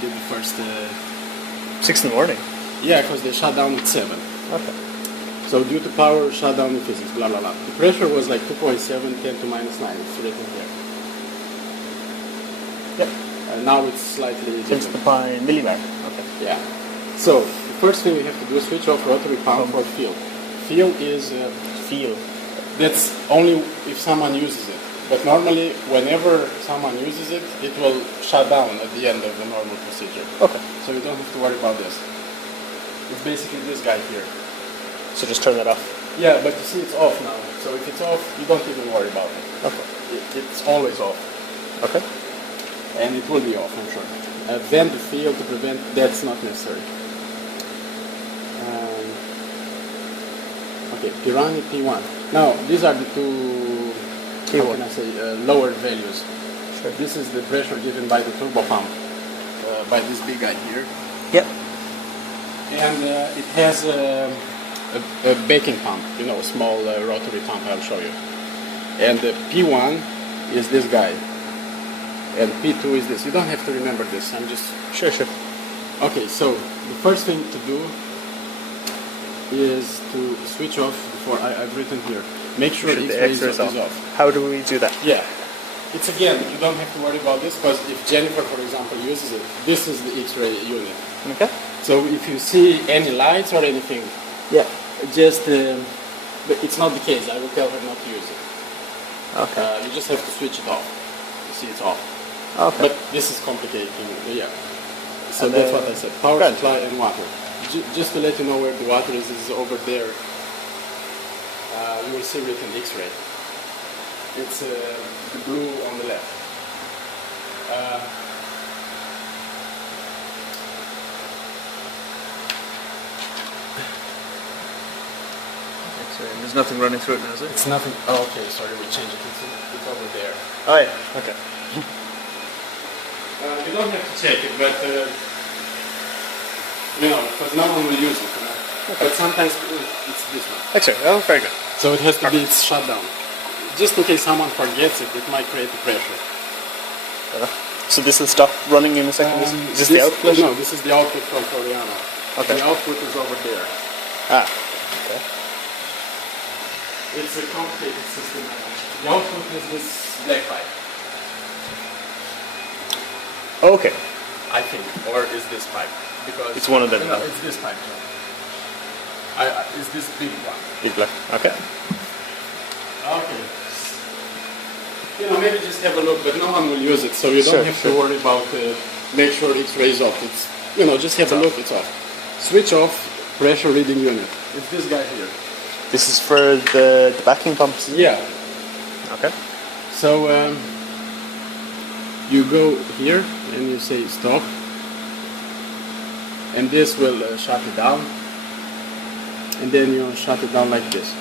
did the first... 6 in the morning? Yeah, because they shut down at 7. Okay. So due to power, shut down the physics, blah blah blah. The pressure was like 2.7, 10 to minus 9, it's written here. Yep. Now it's slightly different. 6 pi millibar. Okay. Yeah. So the first thing we have to do is switch off rotary pump for field. Field is... Feel. That's only if someone uses it. But normally, whenever someone uses it, it will shut down at the end of the normal procedure. Okay. So you don't have to worry about this. It's basically this guy here. So just turn that off. Yeah, but you see it's off now. So if it's off, you don't even worry about it. Okay. It's always off. Okay. And it will be off, I'm sure. Vent the field to prevent, that's not necessary. Okay, Piranha P1. Now, these are the two, how can I say, lower values. Sure. This is the pressure given by the turbo pump, by this big guy here. Yep. And it has a baking pump, you know, a small rotary pump, I'll show you. And the P1 is this guy. And P2 is this. You don't have to remember this, I'm just... Sure. Okay, so the first thing to do is to switch off before I've written here. Make sure the X-ray is off. How do we do that? Yeah. It's again, you don't have to worry about this because if Jennifer, for example, uses it, this is the X-ray unit. Okay. So if you see any lights or anything, Yeah. just, but it's not the case. I will tell her not to use it. Okay. You just have to switch it off. You see it's off. Okay. But this is complicating, yeah. So And that's what I said, power good. supply and water. Just to let you know where the water is over there. You will see written X-ray. It's the blue on the left. There's nothing running through it now, is it? It's nothing. Oh, okay, sorry, we changed it. It's over there. Oh yeah. Okay. You don't have to check it, but you know, because no one will use it. You know? Okay. But sometimes it's this one. X-ray. Oh, very good. So it has to be shut down. Just in case someone forgets it, it might create the pressure. So this will stop running in a second. Is this the output? No, this is the output from Floriana. Okay. The output is over there. Ah. Okay. It's a complicated system. The output is this black pipe. Okay. I think, or is this pipe? Because It's one of them. No, it's this pipe. Is this big one? Big black. Okay. Okay. You know, maybe just have a look, but no one will use it, so you don't have to worry about make sure X-ray is off. It's, you know, just have a look. It's off. Switch off pressure reading unit. It's this guy here. This is for the backing pumps. Yeah. Okay. So you go here and you say stop, and this will shut it down, and then you shut it down like this,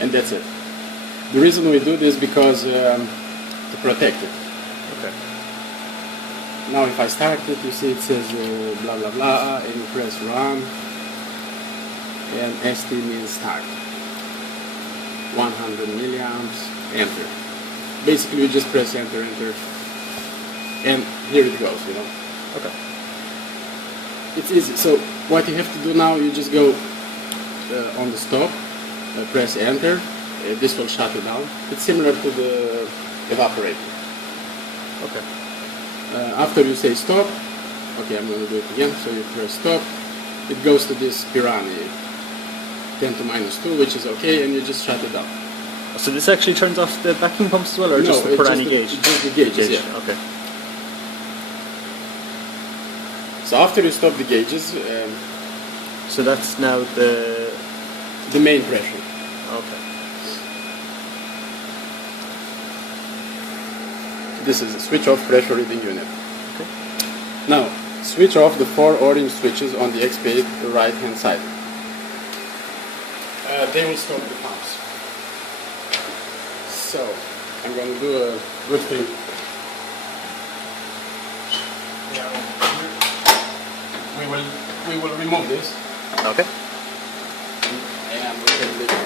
and that's it. The reason we do this because to protect it. Okay. Now if I start it, you see it says blah blah blah, and you press run, and ST means start. 100 milliamps, enter. Basically you just press enter, and here it goes, you know. Okay. It's easy. So what you have to do now, you just go on the stop, press enter, this will shut it down. It's similar to the evaporator. Okay. After you say stop, okay, I'm going to do it again, so you press stop, it goes to this Piranha, 10 to minus 2, which is okay, and you just shut it down. So this actually turns off the backing pumps as well, or just the Piranha gauge? Just the gauges, yeah. Okay. So after you stop the gauges, so that's now the main pressure. Okay. This is a switch off pressure reading unit. Okay. Now, switch off the 4 orange switches on the XPS right hand side. They will stop the pumps. So, I'm going to do a good thing. We will remove this. Okay. And we can leave it.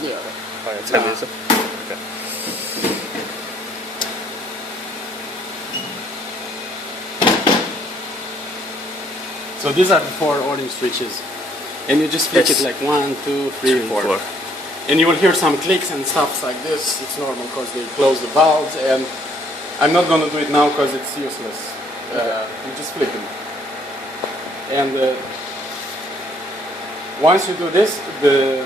Yeah. Alright, it's heavy, is it? Okay. So these are the 4 orange switches, and you just flick Yes. it like 1, 2, 3, 4. And you will hear some clicks and stuff like this. It's normal because they close the valves, and I'm not going to do it now because it's useless. You just flick them. And once you do this, the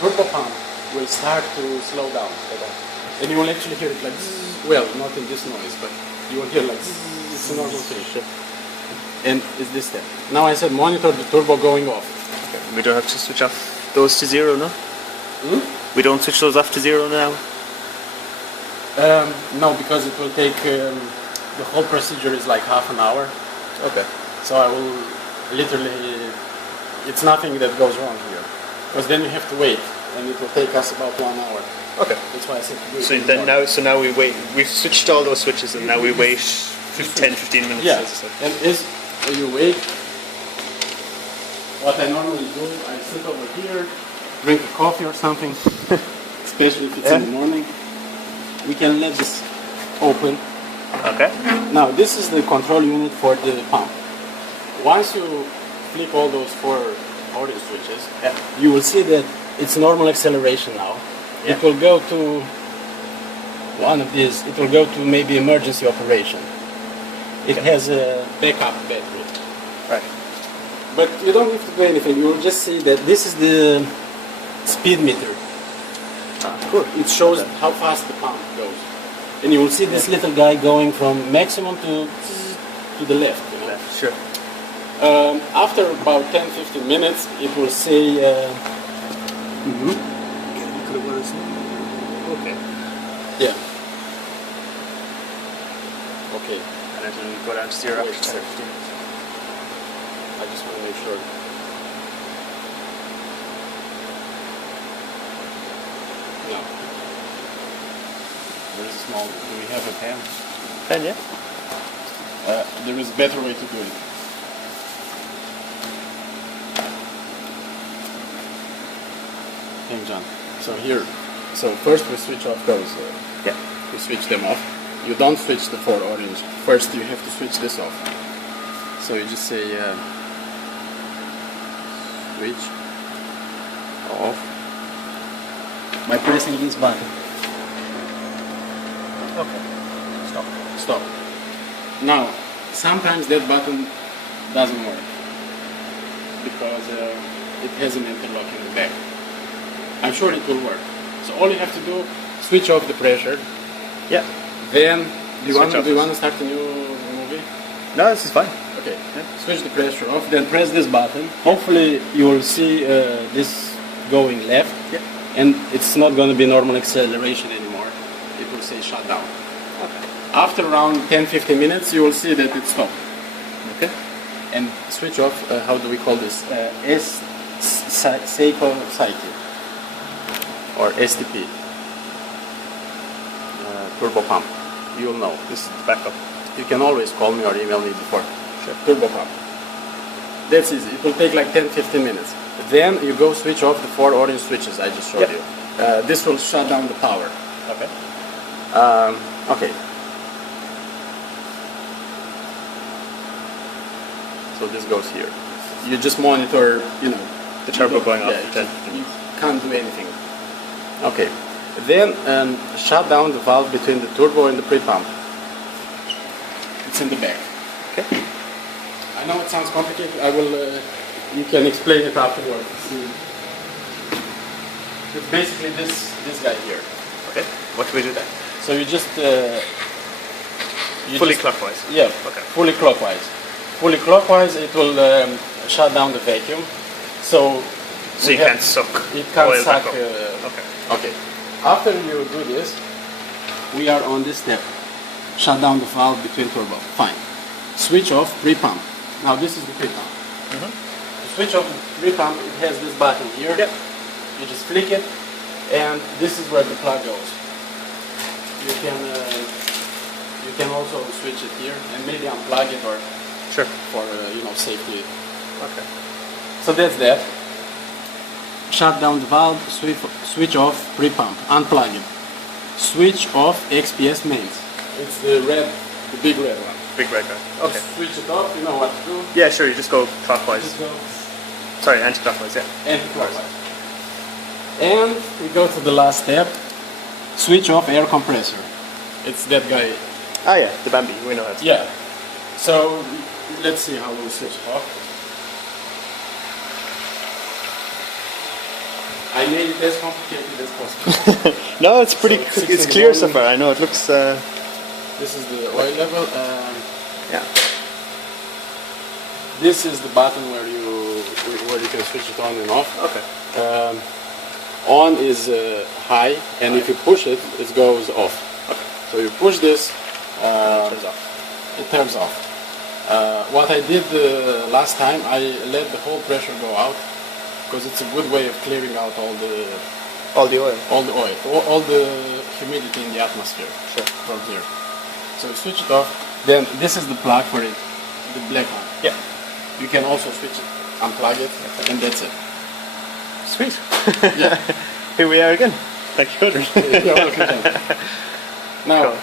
turbo pump will start to slow down. And you will actually hear it like zzz. Well, not in this noise, but you will hear like zzz. It's a normal thing. And it's this step. Now I said monitor the turbo going off. Okay. We don't have to switch off those to 0 now? We don't switch those off to 0 now? No, because it will take, the whole procedure is like half an hour. Okay. So I will literally, it's nothing that goes wrong here. Because then you have to wait, and it will take us about 1 hour. Okay. That's why I said to do it. So then now we wait. We've switched all those switches, and now we wait 10-15 minutes. Yeah, as I said. and as you wait, what I normally do, I sit over here, drink a coffee or something, especially if it's in the morning. We can let this open. Okay. Now this is the control unit for the pump. Once you flip all those 4 orange switches, you will see that it's normal acceleration now. It will go to one of these, it will go to maybe emergency operation. It has a backup battery. Right. But you don't have to do anything, you will just see that this is the speed meter. Cool. It shows how fast the pump goes. And you will see this little guy going from maximum to the left. You know? Sure. After about 10-15 minutes, it will say. Okay. Yeah. Okay. And it will go down to 0 Wait, after 10 15. I just want to make sure. No. There is a small. Do we have a pen? Pen, yeah. There is a better way to do it. Thank John. So here, first we switch off those. We switch them off. You don't switch the 4 orange. First you have to switch this off. So you just say switch off by pressing this button. Okay. Stop. Now, sometimes that button doesn't work because it has an interlock in the back. I'm sure it will work. So all you have to do, switch off the pressure. Yeah. Then, do you want Switch off to start a new movie? No, this is fine. Okay. Switch the pressure off. Then press this button. Hopefully you will see this going left. Yeah. And it's not going to be normal acceleration anymore. It will say shut down. Okay. After around 10-15 minutes, you will see that it stopped. Okay. And switch off, how do we call this? Seiko cycle. Or STP. Turbo pump. You'll know. This is the backup. You can always call me or email me before. Sure. Turbo pump. That's easy. It will take like 10-15 minutes. Then you go switch off the 4 orange switches I just showed you. This will shut down the power. Okay. Okay. So this goes here. You just monitor, The turbo going off. You can't do anything. Okay. Then shut down the valve between the turbo and the pre-pump. It's in the back. Okay. I know it sounds complicated. I will. You can explain it afterwards. It's basically this guy here. Okay. What do we do then? So you just Fully clockwise. Yeah. Okay. Fully clockwise. Fully clockwise, it will shut down the vacuum. So you can't suck. It can't oil suck. back up. Okay. After you do this, we are on this step. Shut down the valve between turbo. Fine. Switch off pre-pump. Now this is the pre-pump. To switch off the pre-pump, it has this button here. Yep. You just flick it, and this is where the plug goes. You can also switch it here and maybe unplug it or for safety. Okay. So that's that. Shut down the valve, switch off pre-pump, unplug it. Switch off XPS mains. It's the big red one. Big red guy. Okay. Just switch it off, you know what to do. Yeah, sure. You just go clockwise. Just go Sorry, anti-clockwise. Yeah. anti-clockwise. And we go to the last step. Switch off air compressor. It's that guy. Ah, yeah, the Bambi. We know how to. Yeah. So let's see how we'll switch it off. I made it as complicated as possible. No, it's pretty. So, It's clear so far. I know it looks. This is the oil level. Yeah. This is the button where you can switch it on and off. Okay. On is high, and if you push it, it goes off. Okay. So you push this, It turns off. it turns off. What I did last time, I let the whole pressure go out, because it's a good way of clearing out all the oil. all the humidity in the atmosphere. Sure. From here. So you switch it off. Then this is the plug for it, the black one. Yeah. You can also switch it, unplug it, and that's it. Sweet. Yeah. Here we are again. Thank you, Coders. You're welcome. Now, Cool.